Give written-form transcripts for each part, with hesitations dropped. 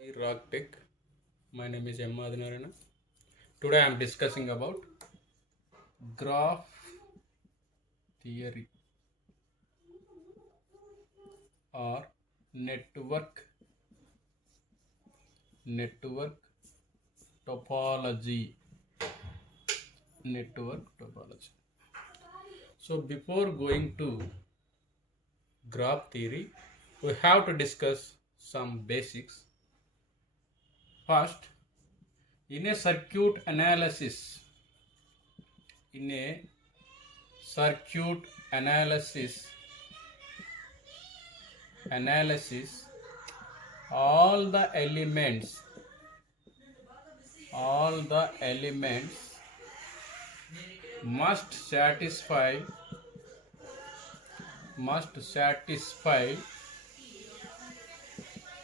Hi, Rock Tech. My name is M. Adinarana. Today I am discussing about graph theory or network network topology. Network topology. So before going to graph theory, we have to discuss some basics. First, in a circuit analysis, in a circuit analysis all the elements must satisfy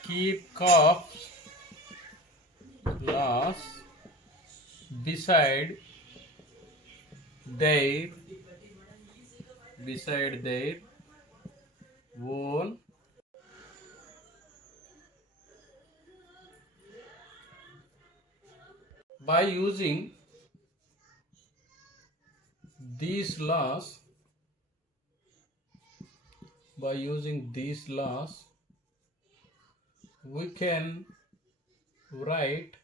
Kirchhoff's laws beside their own. By using these laws, we can write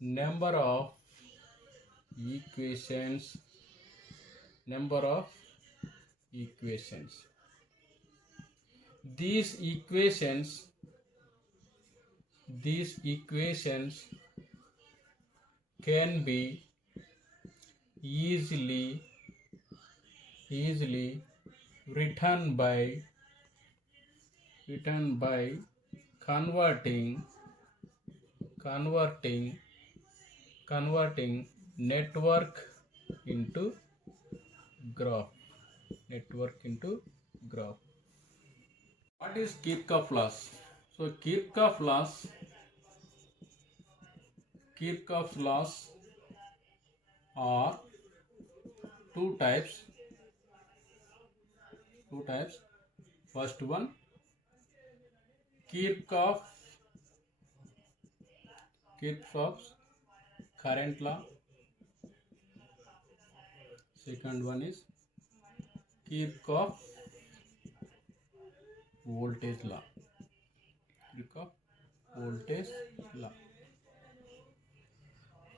number of equations. These equations can be easily written by converting network into graph. What is Kirchhoff laws? So Kirchhoff's laws are two types. First one, Kirchhoff's current law. Second one is Kirchhoff voltage law.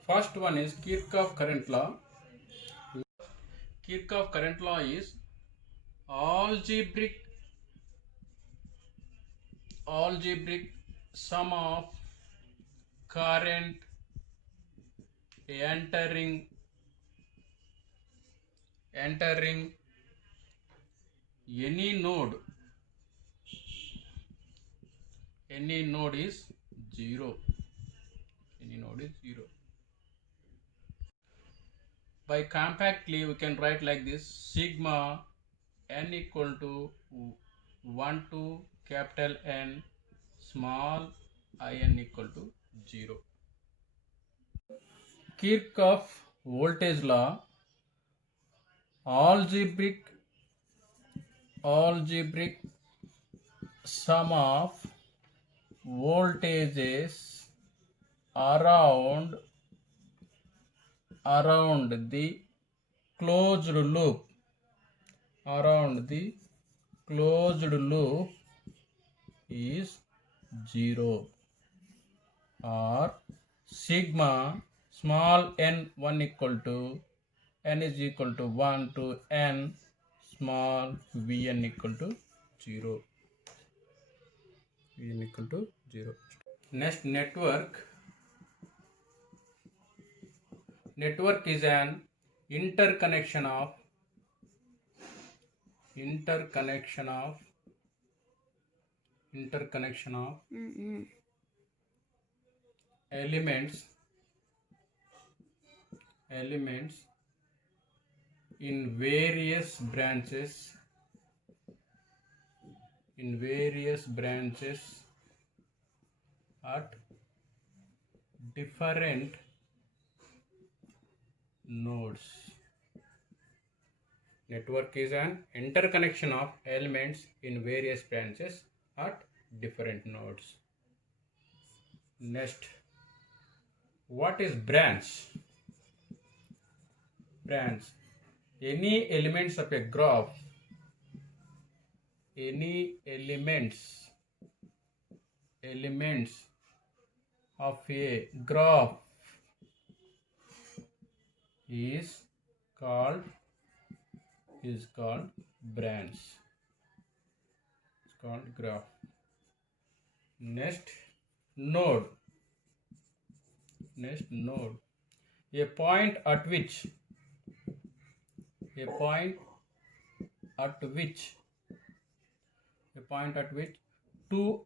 First one is Kirchhoff current law. Kirchhoff current law is algebraic sum of current entering any node is zero. By compactly we can write like this: sigma n equal to 1 to capital N, small in equal to 0. Kirchhoff voltage law, algebraic sum of voltages around the closed loop is 0, or sigma small n 1 equal to n is equal to 1 to n small vn equal to 0. Next, network is an interconnection of elements in various branches at different nodes. Network is an interconnection of elements in various branches at different nodes. Next, what is branch? Branch. Any elements of a graph, any elements of a graph is called branch. It's called graph. Next, node. A point at which two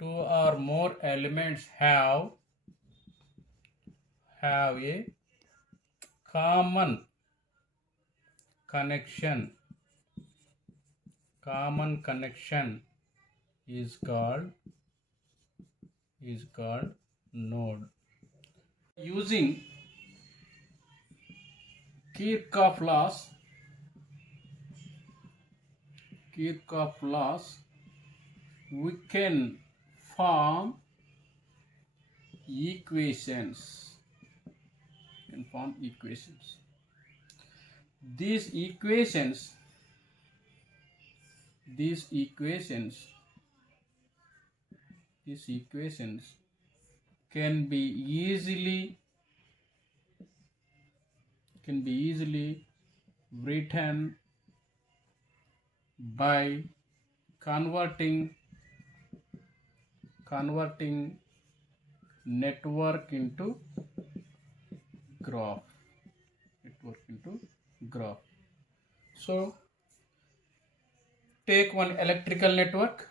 or more elements have a common connection is called node. Using Kirchhoff laws, we can form equations. These equations can be easily written by converting network into graph. So take one electrical network.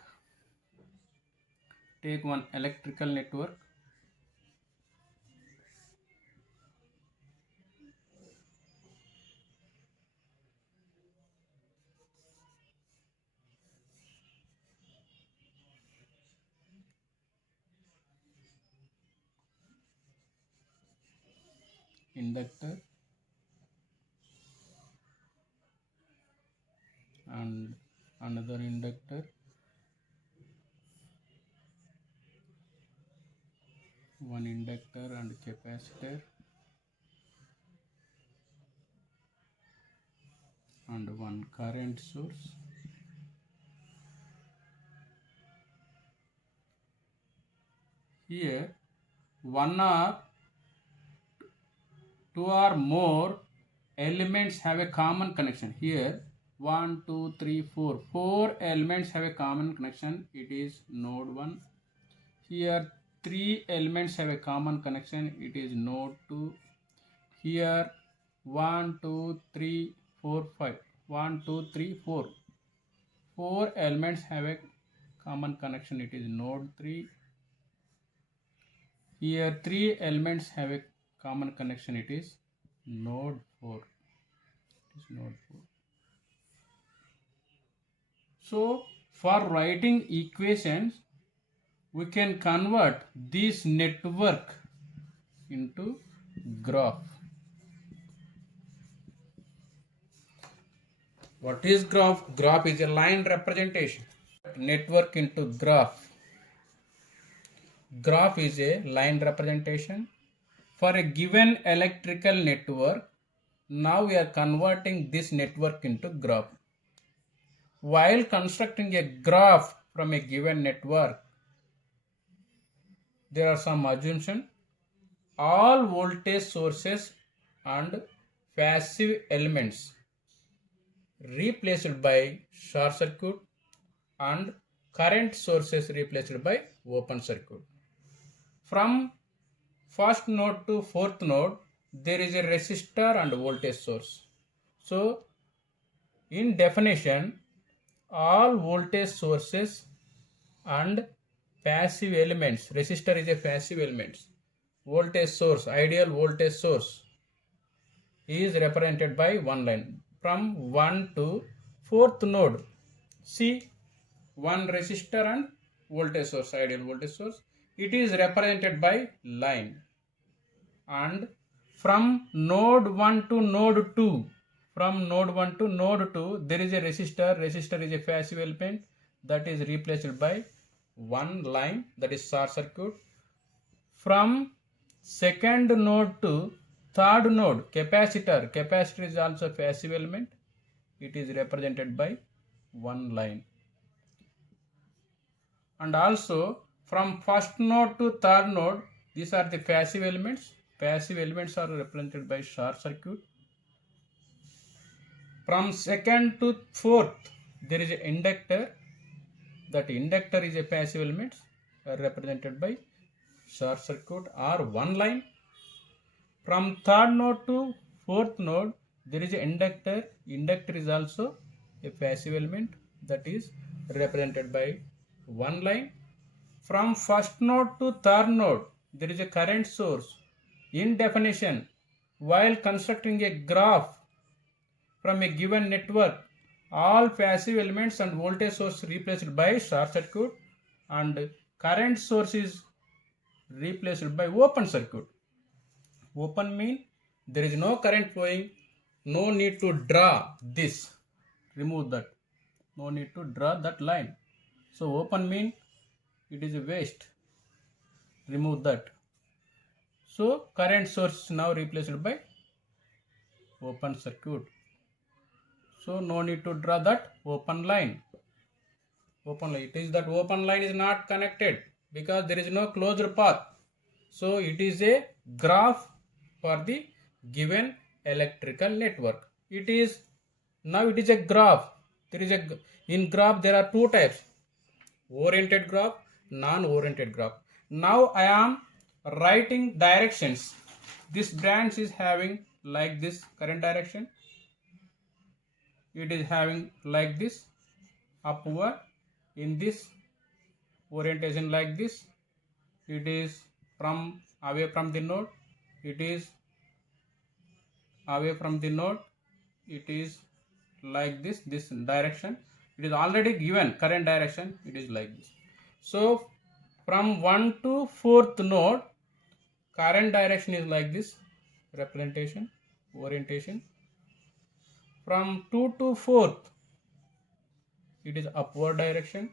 Inductor and another inductor, one inductor and capacitor, and one current source. Here two or more elements have a common connection. Here 1, 2, 3, 4. 4 elements have a common connection. It is node 1. Here 3 elements have a common connection. It is node 2. Here 1, 2, 3, 4, 5. 1, 2, 3, 4. 4 elements have a common connection. It is node 3. Here 3 elements have a common connection. It is node 4. So for writing equations, we can convert this network into graph. What is graph? Graph is a line representation. Network into graph. Graph is a line representation. For a given electrical network, now we are converting this network into graph. While constructing a graph from a given network, there are some assumptions. All voltage sources and passive elements replaced by short circuit and current sources replaced by open circuit. From first node to fourth node, there is a resistor and voltage source. So in definition, all voltage sources and passive elements, resistor is a passive element, voltage source, ideal voltage source is represented by one line. From 1 to 4th node, see one resistor and voltage source, ideal voltage source, it is represented by line. And from node 1 to node 2, from node 1 to node 2 there is a resistor. Resistor is a passive element that is replaced by one line, that is short circuit. From second node to third node, capacitor. Capacitor is also passive element, it is represented by one line. And also from first node to third node, these are the passive elements. Passive elements are represented by short circuit. From second to fourth there is an inductor. That inductor is a passive element represented by short circuit or one line. From third node to fourth node there is an inductor. Inductor is also a passive element that is represented by one line. From first node to third node there is a current source. In definition, while constructing a graph from a given network, all passive elements and voltage source replaced by short circuit and current source is replaced by open circuit. Open mean there is no current flowing, no need to draw this, remove that, no need to draw that line. So open mean it is a waste, remove that. So current source now replaced by open circuit. So no need to draw that open line. Open line, it is that open line is not connected because there is no closed path. So it is a graph for the given electrical network. It is now it is a graph. There is a, in graph there are two types: oriented graph, non-oriented graph. Now I am writing directions. This branch is having like this current direction, it is having like this upward, in this orientation like this, it is from away from the node, it is away from the node, it is like this, this direction it is already given current direction, it is like this. So from 1 to 4th node current direction is like this representation, orientation. From 2 to 4th it is upward direction.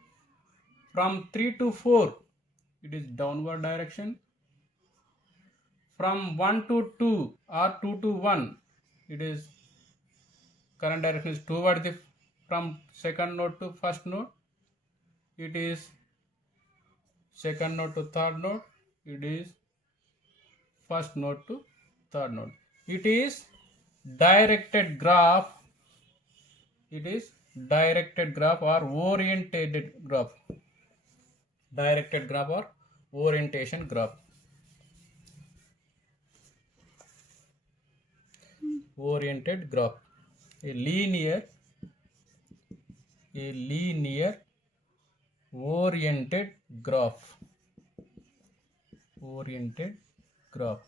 From 3 to 4 it is downward direction. From 1 to 2 or 2 to 1 it is current direction is toward the, from second node to first node it is second node to third node, it is first node to third node. It is directed graph, it is directed graph or oriented graph, directed graph or orientation graph. Oriented graph, a linear oriented graph, oriented graph,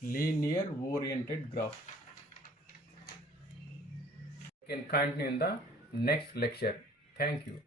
linear oriented graph. You can continue in the next lecture. Thank you.